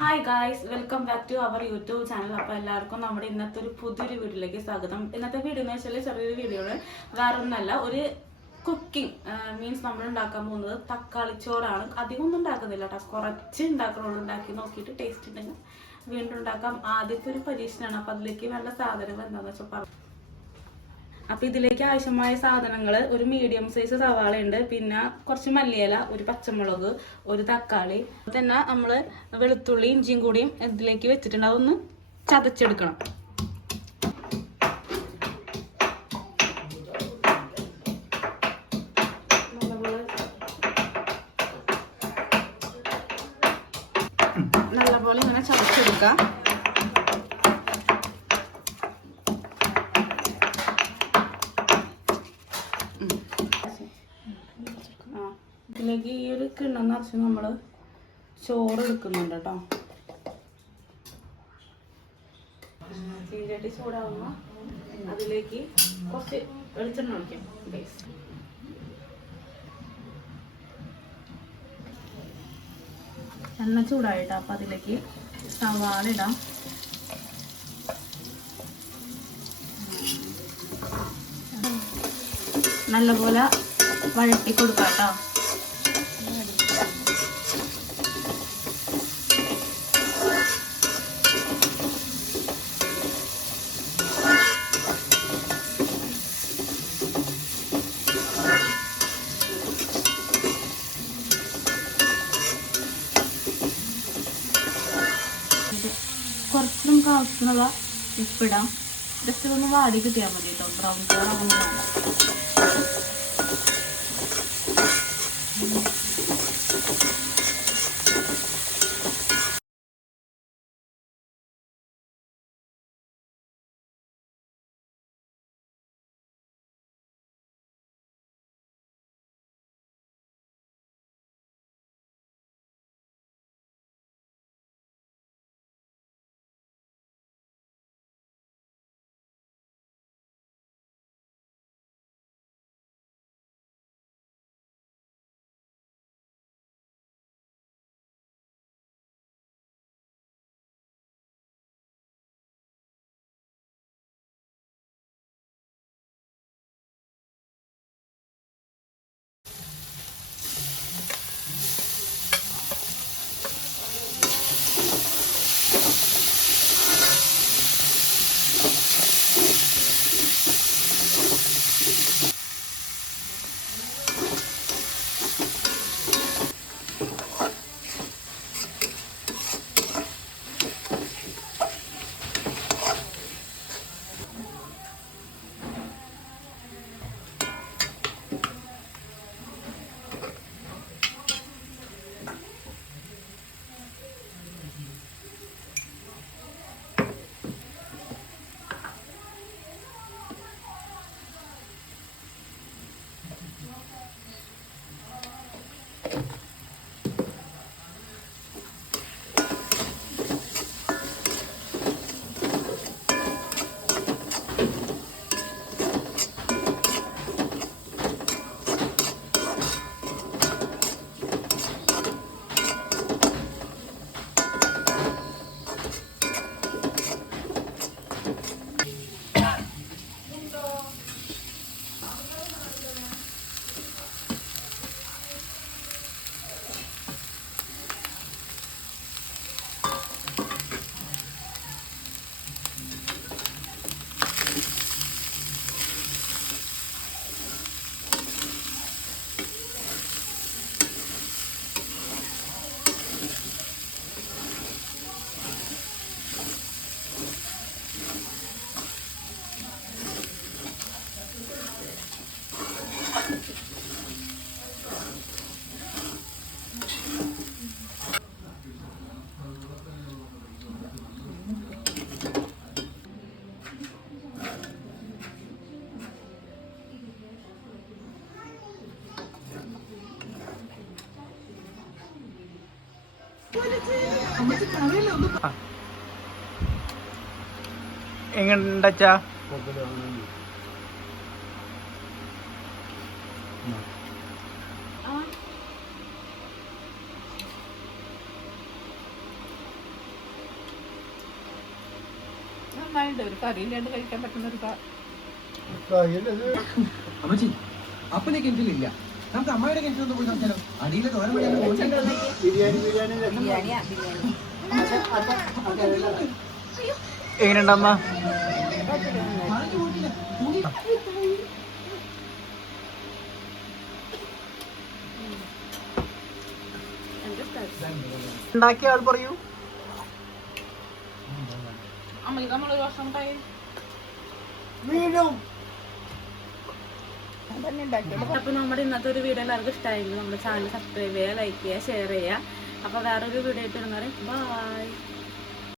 Hi guys, welcome back to our YouTube channel. അപ്പോൾ എല്ലാവർക്കും നമ്മുടെ ഇന്നത്തെ ഒരു പുതിയൊരു വീഡിയോയിലേക്ക് സ്വാഗതം. ഇന്നത്തെ വീഡിയോ എന്ന് വെച്ചാൽ ചെറിയൊരു വീഡിയോയാണ്, വേറൊന്നല്ല, ഒരു കുക്കിംഗ് മീൻസ് നമ്മൾ ഉണ്ടാക്കാൻ പോകുന്നത് തക്കാളിച്ചോറാണ്. അധികം ഒന്നും ഉണ്ടാക്കുന്നില്ല കേട്ടോ, കുറച്ച് ഉണ്ടാക്കണുള്ളൂ. ഉണ്ടാക്കി നോക്കിയിട്ട് ടേസ്റ്റ് ഉണ്ടെങ്കിൽ വീണ്ടും ഉണ്ടാക്കാം. ആദ്യത്തെ ഒരു പരീക്ഷണമാണ്. അപ്പോൾ അതിലേക്ക് വേണ്ട സാധനങ്ങൾ എന്താണെന്ന് വെച്ചാൽ പറയാം. അപ്പോൾ ഇതിലേക്ക് ആവശ്യമായ സാധനങ്ങൾ: ഒരു മീഡിയം സൈസ് സവാള ഉണ്ട്, പിന്നെ കുറച്ച് മല്ലിയില, ഒരു പച്ചമുളക്, ഒരു തക്കാളി. തന്നെ നമ്മൾ വെളുത്തുള്ളി ഇഞ്ചിയും കൂടിയും ഇതിലേക്ക് വെച്ചിട്ടുണ്ട്. അതൊന്ന് ചതച്ചെടുക്കണം. നല്ലപോലെ ഇങ്ങനെ ചതച്ചെടുക്കാം. ഇതിലേക്ക് ഈ ഒരു കിണ്ണം നിറച്ച് നമ്മൾ ചോറ് എടുക്കുന്നുണ്ട് കേട്ടോ. ചീരട്ടി ചൂടാവുമ്പോൾ അതിലേക്ക് കുറച്ച് വെളിച്ചെണ്ണ ഒഴിക്കാം. എണ്ണ ചൂടായിട്ടോ. അപ്പം അതിലേക്ക് സവാള ഇടാം. നല്ലപോലെ വഴറ്റി കൊടുക്കാം കേട്ടോ. കുറച്ച് നമുക്ക് ആവശ്യത്തിനുള്ള ഉപ്പിടാം. ജസ്റ്റ് ഒന്ന് വാടി കിട്ടിയാൽ മതി കേട്ടോ. ബ്രൗൺ കളർ അങ്ങനെ എങ്ങനെച്ചാ നന്നായിട്ട് ഒരു കറിയില്ലാണ്ട് കഴിക്കാൻ പറ്റുന്ന ഒരു അമ്മച്ചി അപ്പനെ കിണറ്റിലില്ല. നമുക്ക് അമ്മയുടെ കിണറ്റിലൊന്ന് പോയി നോക്കിയാലോ? അടിയിലെ തോരൻ ബിരിയാണിയാ ബിരിയാണി. എങ്ങനെയുണ്ടമ്മ? ഉണ്ടാക്കിയ ആൾ പറയൂ. അമ്മയ്ക്ക് നമ്മളൊരു വർഷം ഉണ്ടായി അതന്നെ ഉണ്ടാക്കിയത്. അപ്പൊ നമ്മുടെ ഇന്നത്തെ ഒരു വീഡിയോ എല്ലാവർക്കും ഇഷ്ടമായിരുന്നു. നമ്മുടെ ചാനൽ സബ്സ്ക്രൈബ് ചെയ്യുക, ലൈക്ക് ചെയ്യുക, ഷെയർ ചെയ്യുക. അപ്പൊ വേറൊരു വീഡിയോ ആയിട്ട് വരുന്നവരെ ബൈ.